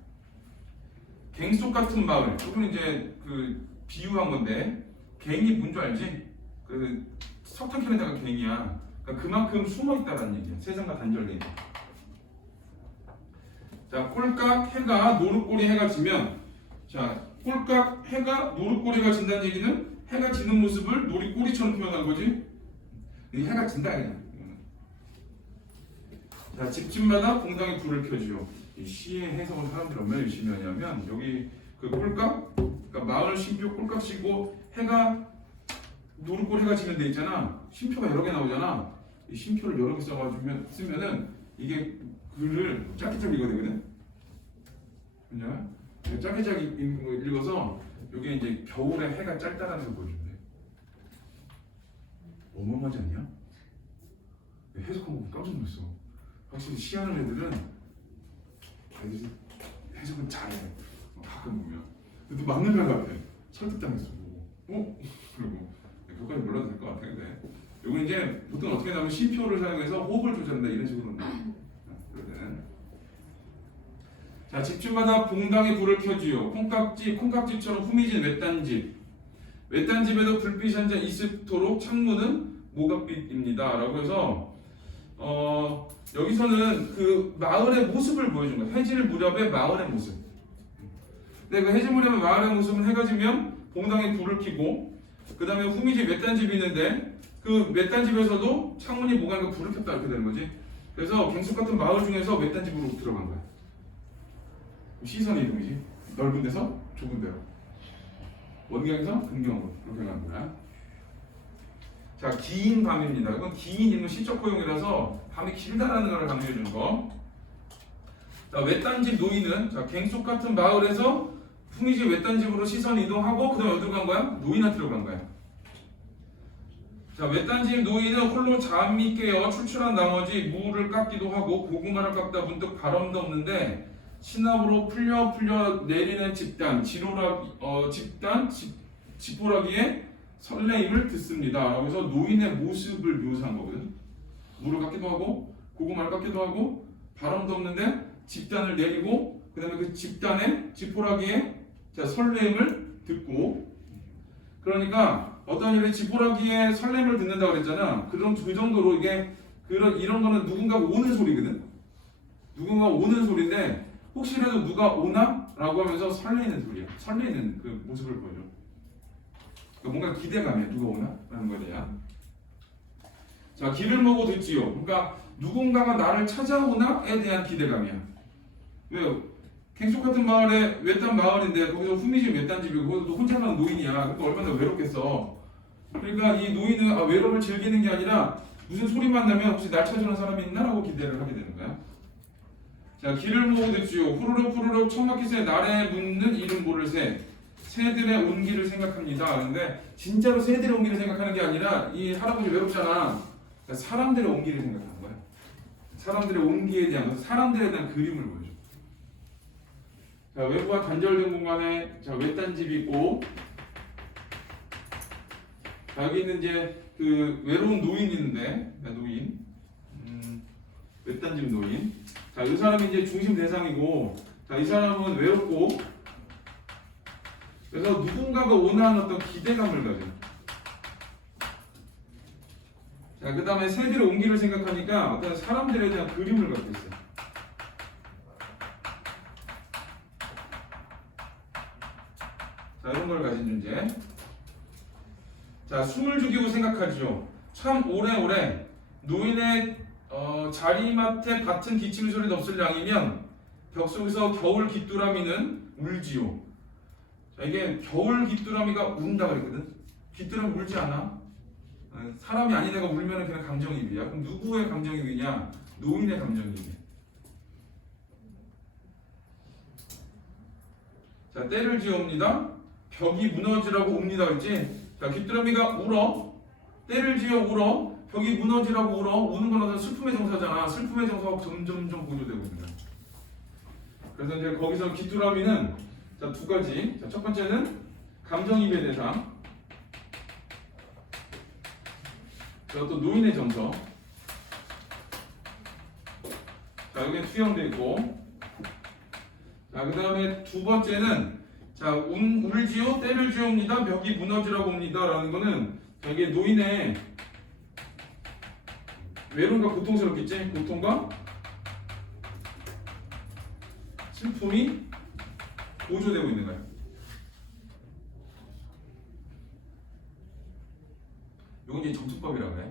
갱속 같은 마을. 이거는 이제 그 비유한 건데, 갱이 뭔 줄 알지? 그 석탄 캐는 데가 갱이야. 그러니까 그만큼 숨어 있다는 얘기야. 세상과 단절돼. 자, 꼴깍 해가 노릇꼬리 해가 지면, 자, 꼴깍 해가 노릇꼬리가 진다는 얘기는 해가 지는 모습을 노릇꼬리처럼 표현한 거지. 이 해가 진다 그냥. 자, 집집마다 공당에 불을 켜지요. 이 시의 해석을 사람들이 얼마나 열심히 하냐면, 여기 그 꼴깍, 그러니까 마을 쉼표 꼴깍 씌고 해가 노릇꼬리 해가 지는 데 있잖아. 쉼표가 여러 개 나오잖아. 이 쉼표를 여러 개 쓰면은 이게 글을 짧게 읽어야 되거든. 그죠? 짧게 읽어서 이게 이제 겨울에 해가 짧다라는 걸 보여준대. 어마어마하지 않냐? 해석한 거 보고 깜짝 놀랐어. 확실히 시하는 애들은 해석은 잘해. 가끔 보면. 근데 맞는 말 같아. 설득당했어. 보고. 그리고 그것까지 몰라도 될 것 같아. 근데 이건 이제 보통 어떻게 나오면 쉼표를 사용해서 호흡을 조절한다 이런 식으로 그러거든. 자, 집집마다 봉당에 불을 켜지요. 콩깍지처럼 후미진 외딴집에도 불빛이 한 잔 있도록 창문은 모각빛입니다. 라고 해서 여기서는 그 마을의 모습을 보여준 거예요. 해질 무렵의 마을의 모습. 근데 그 해질 무렵의 마을의 모습은 해가 지면 봉당에 불을 켜고, 그 다음에 후미집 외딴집이 있는데 그 외딴집에서도 창문이 뭐가 있고 불을 켰다 이렇게 되는 거지. 그래서 갱숙 같은 마을 중에서 외딴집으로 들어간 거야. 시선의 이동이지. 넓은 데서 좁은 데로, 원경에서 근경으로 그렇게 가는 거야. 자, 긴 밤입니다. 이건 긴 인물 시적 허용이라서 밤이 길다라는 걸 강조해 주는 거. 자, 외딴집 노인은, 자, 갱속 같은 마을에서 후미집 외딴집으로 시선 이동하고 그다음에 어디로 간 거야? 노인한테로 간 거야. 자, 외딴집 노인은 홀로 잠이 깨어 출출한 나머지 무를 깎기도 하고 고구마를 깎다 문득 바람도 없는데 시납으로 풀려 내리는 집보라기에 설레임을 듣습니다. 그래서 노인의 모습을 묘사한 거거든. 물을 깎기도 하고 고구마를 깎기도 하고 바람도 없는데 집단을 내리고 그 다음에 그 집단의 집보라기에 설레임을 듣고, 그러니까 어떤 일에 집보라기에 설렘을 듣는다고 그랬잖아. 그 정도로 이게 이런 거는 누군가가 오는 소리거든. 누군가 오는 소리인데 혹시라도 누가 오나? 라고 하면서 설레는 소리야. 설레는 그 모습을 보여줘. 그러니까 뭔가 기대감이야. 누가 오나? 라는 거에 대한. 자, 귀를 모고 듣지요. 그러니까 누군가가 나를 찾아오나에 대한 기대감이야. 왜요? 갱속 같은 마을에 외딴 마을인데 거기서 후미집 외딴집이고 거기서 혼자만 노인이야. 그러니까 얼마나 외롭겠어. 그러니까 이 노인은 외로움을 즐기는 게 아니라 무슨 소리만 나면 혹시 날 찾아오는 사람이 있나라고 기대를 하게 되는 거야. 자, 귀를 모고 듣지요. 후루룩 천막기새 날에 묻는 이름 모를 새들의 온기를 생각합니다. 근데 진짜로 새들의 온기를 생각하는 게 아니라 이 할아버지 외롭잖아. 그러니까 사람들의 온기를 생각하는 거야. 사람들의 온기에 대한, 사람들에 대한 그림을 보여줘. 자, 외부와 단절된 공간에 외딴집이 있고, 자, 여기 있는 이제 그 외로운 노인이 있는데, 노인, 외딴집 노인. 자, 이 사람이 이제 중심 대상이고, 자, 이 사람은 외롭고, 그래서 누군가가 원하는 어떤 기대감을 가져. 자, 그 다음에 새들의 온기를 생각하니까 어떤 사람들에 대한 그림을 갖고 있어요. 자, 이런 걸 가진 존재. 자, 숨을 죽이고 생각하죠. 참 오래오래 노인의 자리맡에 밭은 기침 소리도 없을 양이면 벽 속에서 겨울 귀뚜라미는 울지요. 자, 이게 겨울 귀뚜라미가 운다 그랬거든. 귀뚜라미 울지 않아. 사람이 아닌 애가 울면 그냥 감정이입이야. 그럼 누구의 감정이입이냐? 노인의 감정이입이야. 자, 때를 지어옵니다. 벽이 무너지라고 옵니다. 그랬지? 자, 귀뚜라미가 울어. 때를 지어 울어. 벽이 무너지라고 울어. 우는 건 어떤 슬픔의 정사잖아. 슬픔의 정사가 점점점 고조되고 있는 거야. 그래서 이제 거기서 귀뚜라미는 자, 두 가지. 자, 첫 번째는 감정이입의 대상. 자, 또 노인의 정서. 자, 여기에 투영되어 있고. 자, 그 다음에 두 번째는 자, 울지요, 때를 지어옵니다, 벽이 무너지라고 옵니다 라는 거는 자, 이게 노인의 외로움과 고통스럽겠지? 고통과 슬픔이 고조되고 있는 거예요. 이건 이제 정수법이라고 해.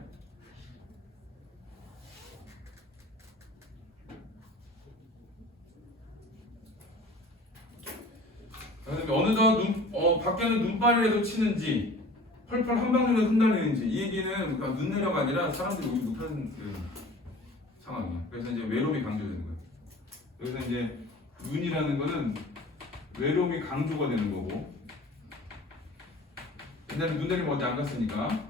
어느덧 밖에는 눈발이라도 치는지 펄펄 한방울에 흩날리는지 이 얘기는 그러니까 눈내려가 아니라 사람들이 오기 못하는 그 상황이야. 그래서 이제 외로움이 강조되는 거야. 그래서 이제 눈이라는 거는 외로움이 강조가 되는 거고 옛날에 눈 내리면 어디 안 갔으니까.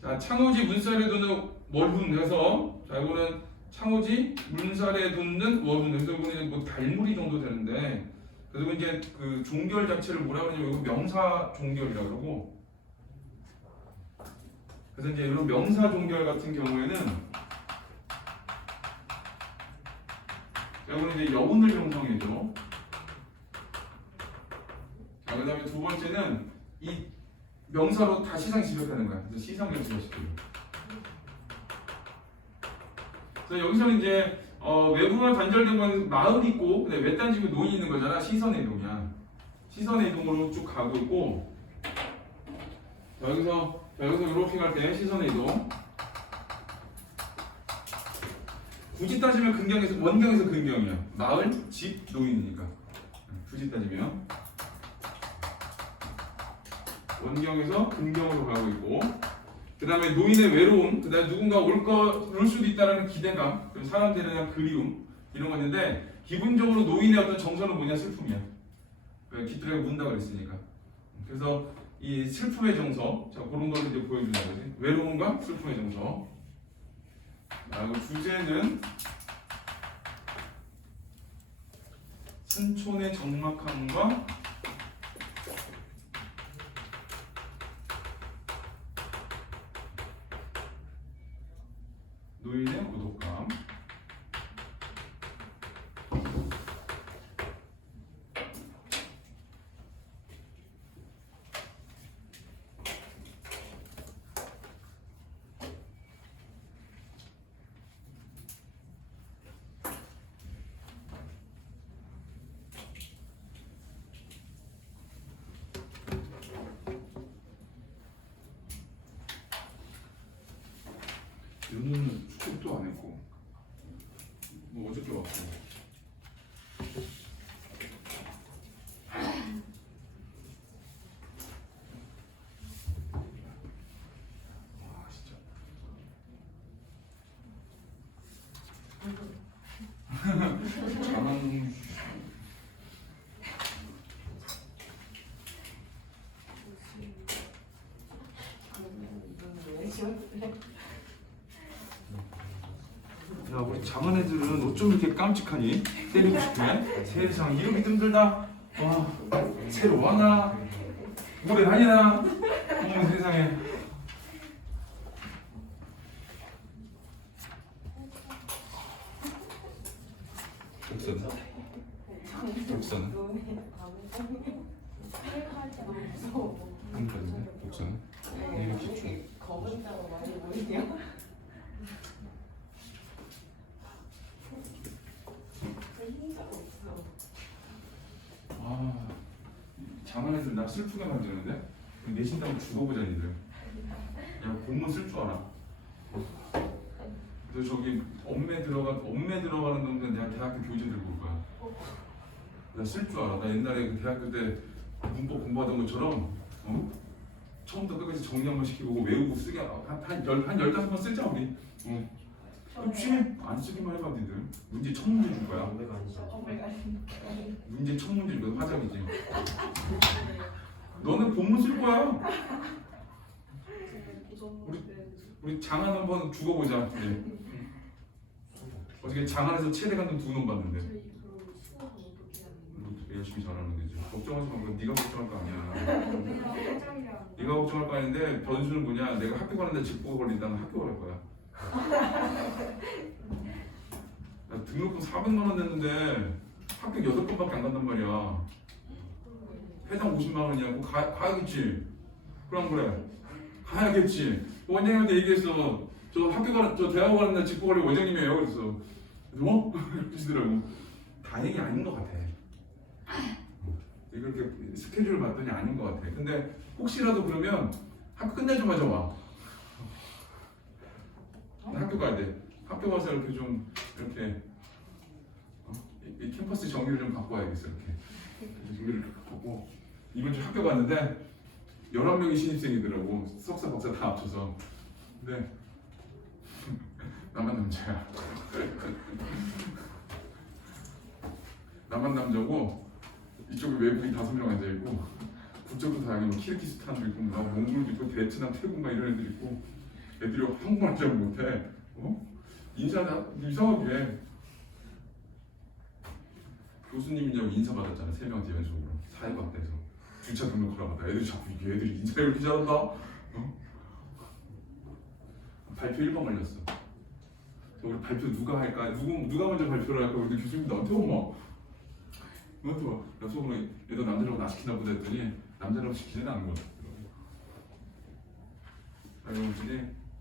자, 창호지 문살에 두는 월훈 해서 자, 이거는 창호지 문살에 돋는 월훈. 그래서 이거는 뭐 달무리 정도 되는데 그리고 이제 그 종결 자체를 뭐라 그러냐면 이거 명사 종결이라고 그러고 그래서 이제 이런 명사 종결 같은 경우에는 이거는 이제 여운을 형성해줘. 자, 그 다음에 두 번째는 이 명사로 다 시상이 지적하는 거야. 그래서 시상명사가 시켜요. 그래서 여기서는 이제 외부와 단절된 건 마을이 있고 외딴 집에 노인이 있는 거잖아. 시선의 이동이야. 시선의 이동으로 쭉 가고 있고 자, 여기서 이렇게 갈 때 시선의 이동 굳이 따지면 근경에서 원경에서 근경이야. 마을, 집, 노인이니까 굳이 따지면 원경에서 근경으로 가고 있고 그 다음에 노인의 외로움, 그 다음에 누군가 올 수도 있다는 기대감, 사람들에 대한 그리움 이런 거 있는데 기본적으로 노인의 어떤 정서는 뭐냐? 슬픔이야. 귀뚜라미가 문다 그랬으니까. 그래서 이 슬픔의 정서, 자, 그런 걸 이제 보여주는 거지. 외로움과 슬픔의 정서. 그리고 주제는 산촌의 적막함과 노인의 고독감. 윤우는 축구도 안 했고 뭐 어저께 왔고 와 진짜 잘하는 야, 우리 작은 애들은 어쩜 이렇게 깜찍하니? 때리고 싶네? 세상 이렇게 힘들다? 와, 새로 와나? 오래 다니나? 어머 세상에. 독서는? 독서는? 독서는? 이거 집중. 검은 자가 많이 보이네요. 흰자가 없어. 아, 작은 애들 나 슬프게 만드는데? 내신다고 죽어보자 니들. 야 공문 쓸 줄 알아. 그래서 저기 엄매 들어가는 놈들 내가 대학교 교재 들고 올 거야. 나 쓸 줄 알아. 나 옛날에 그 대학교 때 문법 공부하던 것처럼 처음부터 끝까지 정리 한번 시키고 외우고 쓰게 한 15번 쓰자 우리. 그렇지? 안 쓰기만 해봐 니들. 문제 첫 문제 줄 거야. 문제 첫 문제 줄 거야. 화작이지. 너는 본문 쓸 거야. 우리 장안 한번 죽어보자. 네. 어떻게 장안에서 최대 감독 2놈 봤는데. 열심히 잘하는 거지. 걱정하지 마. 그건 네가 걱정할 거 아니야. 네가 걱정할 거 아닌데 변수는 뭐냐? 내가 학교 가는데 직보가 걸린다면 학교 갈 거야. 나 등록금 400만 원 냈는데 합격 8번밖에 안 간단 말이야. 회당 50만 원이야. 그거 가야겠지. 그럼 그래. 가야겠지. 원장님한테 얘기했어. 저 대학 가는 날 직보 관리 원장님이에요. 그래서 그러시더라고. 다행히 아닌 것 같아. 이렇게 스케줄을 봤더니 아닌 것 같아. 근데 혹시라도 그러면 학교 끝나자마자 와. 학교 가야 돼. 학교 가서 이렇게 좀 이렇게 이 캠퍼스 정리를 좀 갖고 와야겠어. 이렇게 정리를 갖고 이번 주 학교 갔는데 11명이 신입생이더라고. 석사 박사 다 합쳐서. 근데 나만 남자야. 나만 남자고 이쪽에 외국인 5명 앉아있고 그쪽도 다양히 뭐 키르기스탄도 있고 뭐 몽골도 있고 베트남, 태국 막 이런 애들 있고 애들이 한국말 잘 못해. 인사가 이상하게 해. 교수님이냐고 인사받았잖아. 3명한테 연속으로 사회과학대에서 주차 등록하라고 하다. 애들이 자꾸 애들이 인사 이렇게 잘한다. 발표 1번 걸렸어. 우리 발표 누가 할까? 누가 먼저 발표를 할까? 근데 교수님 나한테 엄마 나한테 와. 나 속으로 얘도 남자라고 나 시키나 보다 했더니 남자라고 시키지는 않은 거 같더라고. 여러분들이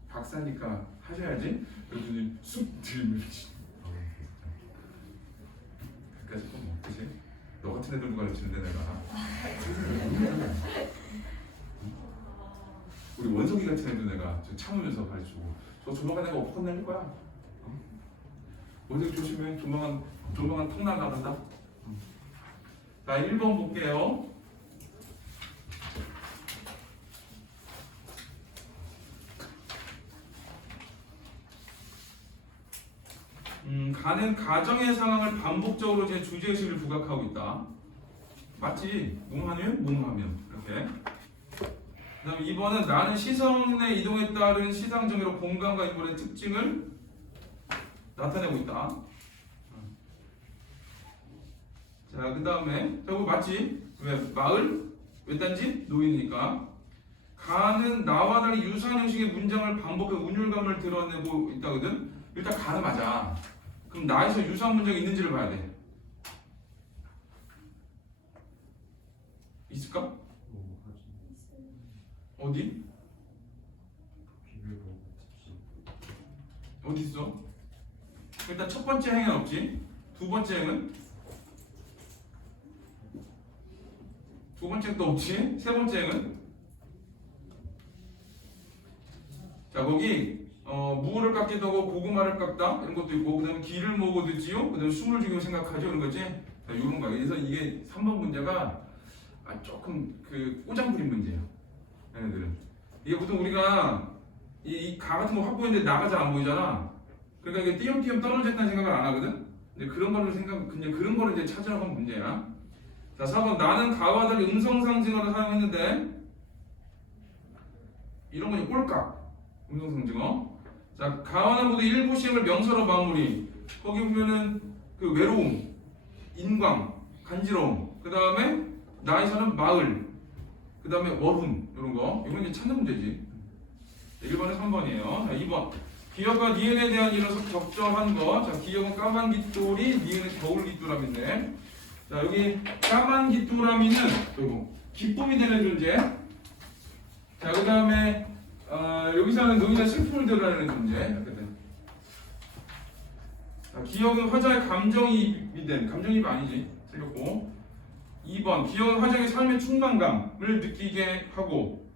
박사니까 하셔야지. 여러분들이 쑥 들이밀지. 그까짓 건 뭐, 그치? 너 같은 애들도 가르치는데 내가. 우리 원석이 같은 애도 내가 참으면서 가르치고. 저 조만간 내가 오퍼컷 날릴 거야. 원석이 조심해. 조만간 턱 나간다. 자, 1번 볼게요. 가는 가정의 상황을 반복적으로 제 주제의식을 부각하고 있다. 맞지? 무하면 이렇게. 그 다음에 2번은 나는 시선의 이동에 따른 시상정의로 공간과 인물의 특징을 나타내고 있다. 자, 그 다음에 저거 맞지? 왜? 마을? 외딴집? 노인이니까. 가는 나와 달리 유사한 형식의 문장을 반복해 운율감을 드러내고 있다거든? 일단 가는 맞아. 그럼 나에서 유사한 문장이 있는지를 봐야 돼. 있을까? 어디? 어디 있어? 일단 첫 번째 행은 없지. 두 번째 행은? 두 번째 행도 없지. 세 번째 행은? 자, 거기 무를 깎기도 하고 고구마를 깎다 이런 것도 있고, 그 다음에 길을 모고 듣지요, 그 다음에 숨을 죽이고 생각하죠, 이런 거지. 자, 이런 거야. 그래서 이게 3번 문제가 조금 그 꼬장부린 문제예요. 얘네들은 이게 보통 우리가 이 가 같은 거 확보했는데 나가 잘 안 보이잖아. 그러니까 이게 띄엄띄엄 떨어졌다는 생각을 안 하거든. 근데 그런 거를 그냥 그런 거를 이제 찾으라고 하는 문제야. 자, 4번 나는 가와 달리 음성 상징어를 사용했는데 이런 건 꼴깍. 음성 상징어. 자, 가와는 모두 일부 시행을 명사로 마무리. 거기 보면은 그 외로움, 인광, 간지러움. 그 다음에 나에서는 마을. 그 다음에 월훈 이런 거. 이건 이제 찾는 문제지. 1번에 3번이에요. 자, 2번. 기역과 니은에 대한 이런 적절한 거. 자, 기역은 까만 깃돌이, 니은은 겨울 깃돌함인데. 자, 여기 까만 깃돌함이는 기쁨이 되는 존재. 자, 그 다음에 여기서는 노인의 슬픔을 드러내는 존재. 자, 기억은 화자의 감정이입이 된, 감정이입 아니지. 틀렸고. 2번 기여는 화장의 삶의 충만감을 느끼게 하고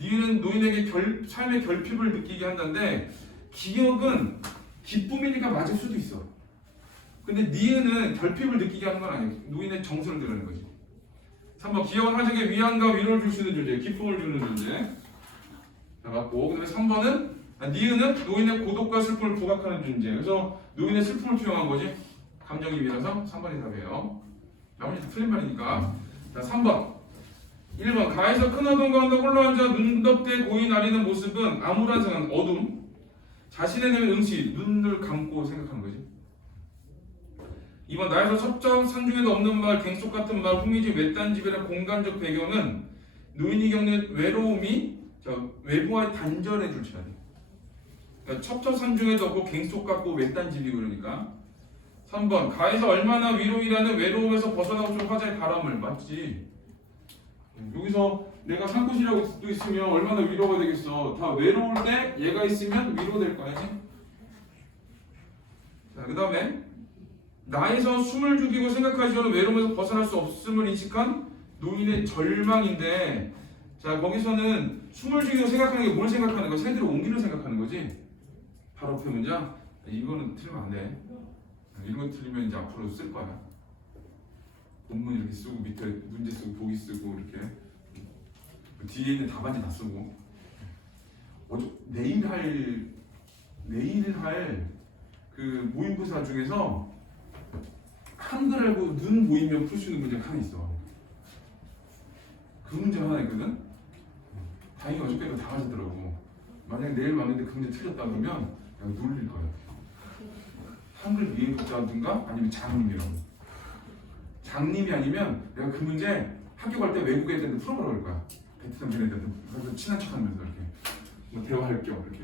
니은은 노인에게 삶의 결핍을 느끼게 한다는데 기억은 기쁨이니까 맞을 수도 있어. 근데 니은은 결핍을 느끼게 하는 건 아니에요. 노인의 정서를 드러내는 거지. 3번 기억은 화장에 위안과 위로를 줄 수 있는 존재, 기쁨을 주는 존재. 자, 맞고 그 다음에 3번은 니은은 노인의 고독과 슬픔을 부각하는 존재. 그래서 노인의 슬픔을 투영한 거지. 감정이입이라서 3번이 답이에요. 나머지 다 틀린 말이니까. 자, 3번 1번 가에서 큰 어둠 가운데 홀로 앉아 눈 덮대 고인 아리는 모습은 암울한 생각, 어둠. 자신의 내면 응시, 눈을 감고 생각하는 거지. 2번 나에서 첩첩 산중에도 없는 말, 갱속 같은 말, 후미집, 외딴 집이라는 공간적 배경은 노인이 겪는 외로움이 외부와의 단절에 줄쳐야 돼. 그러니까 첩첩 산중에도 없고 갱속 같고 외딴 집이고 그러니까. 3번 가에서 얼마나 위로이라는 외로움에서 벗어나고 싶은 화자의 바람을. 맞지? 여기서 내가 산꽃이라고 또 있으면 얼마나 위로가 되겠어. 다 외로울 때 얘가 있으면 위로될 거야지. 자, 그 다음에 나에서 숨을 죽이고 생각하지 않은 외로움에서 벗어날 수 없음을 인식한 노인의 절망인데, 자 거기서는 숨을 죽이고 생각하는 게 뭘 생각하는 거야? 새들을 옮기는 생각하는 거지. 바로 앞에 문장. 이거는 틀리면 안 돼. 이런 거 틀리면 이제 앞으로 쓸 거야. 본문 이렇게 쓰고 밑에 문제 쓰고 보기 쓰고 이렇게 뒤에 있는 답안지 다 쓰고. 내일 할 그 모의고사 중에서 한글 알고 눈 보이면 풀 수 있는 문제가 하나 있어. 그 문제 하나 있거든. 다행히 어저께도 다 맞았더라고. 만약에 내일 맞는데 그 문제 틀렸다 그러면 내가 놀릴 거야. 한글 위에 붙자든가 아니면 장님이라고. 장님이 아니면 내가 그 문제 학교 갈 때 외국 애들한테 풀어보라고 할 거야. 베트남 걔네들한테. 그래서 친한 척하면서 이렇게 뭐 대화할 겸 이렇게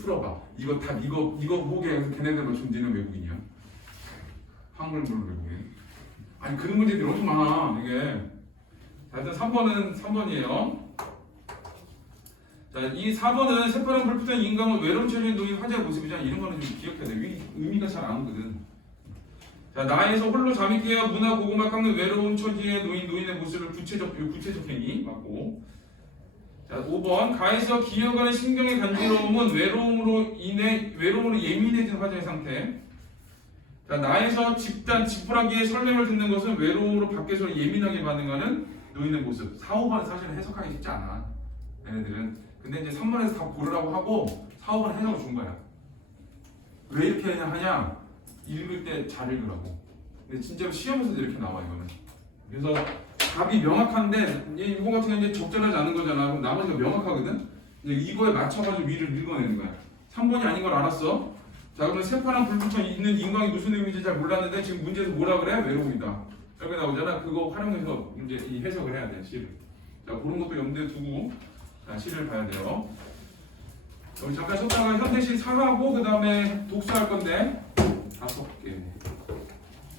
풀어봐. 이거 답 이거 보게 해서 걔네들 맞추면 니는 외국인이야. 한글 모르는 외국인. 아니 그런 문제들이 엄청 많아 이게. 자, 일단 3번은 3번이에요. 자, 이 4번은 새파란 불빛한 인간은 외로운 처지에 놓인 화제의 모습이잖아. 이런 거는 좀 기억해야 돼. 의미가 잘 안 오거든. 자, 나에서 홀로 잠이 깨어 문화 고구마 깎는 외로운 처지에 놓인 노인의 모습을 구체적 행위 맞고. 자, 5번 가에서 기어가는 신경의 간지러움은 외로움으로 예민해진 화제의 상태. 자, 나에서 지푸라기의 설명을 듣는 것은 외로움으로 밖에서 예민하게 반응하는 노인의 모습. 4, 5번은 사실은 해석하기 쉽지 않아. 얘네들은. 근데 이제 3번에서 다 고르라고 하고 4, 5번은 해석을 준 거야. 왜 이렇게 하냐? 읽을 때 잘 읽으라고. 근데 진짜로 시험에서도 이렇게 나와 이거는. 그래서 답이 명확한데 이거 같은 경우는 이제 적절하지 않은 거잖아. 그럼 나머지가 명확하거든. 이제 이거에 맞춰가지고 위를 읽어내는 거야. 3번이 아닌 걸 알았어. 자, 그러면 새파란 불빛에 있는 인광이 무슨 의미인지 잘 몰랐는데 지금 문제에서 뭐라 그래? 외로움이다. 이렇게 나오잖아. 그거 활용해서 문제 이 해석을 해야 돼. 시를. 자, 그런 것도 염두에 두고 자, 시를 봐야 돼요. 우리 잠깐 쉬었다가 현대시 4하고 그 다음에 독서할 건데 5개.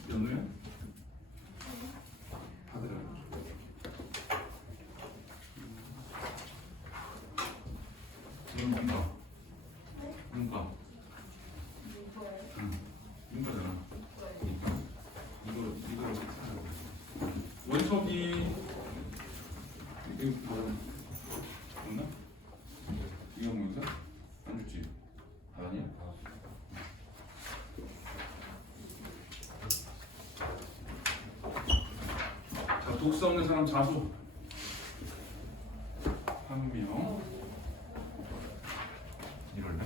연우야? 받으라. 이건 뭔가? 뭔가? 응. 뭔가잖아. 이거 원석이 이거 받아. 없나? 이거 뭔가? 안 줬지? 아니야? 자, 독서 없는 사람 자수. 한 명. 이럴래?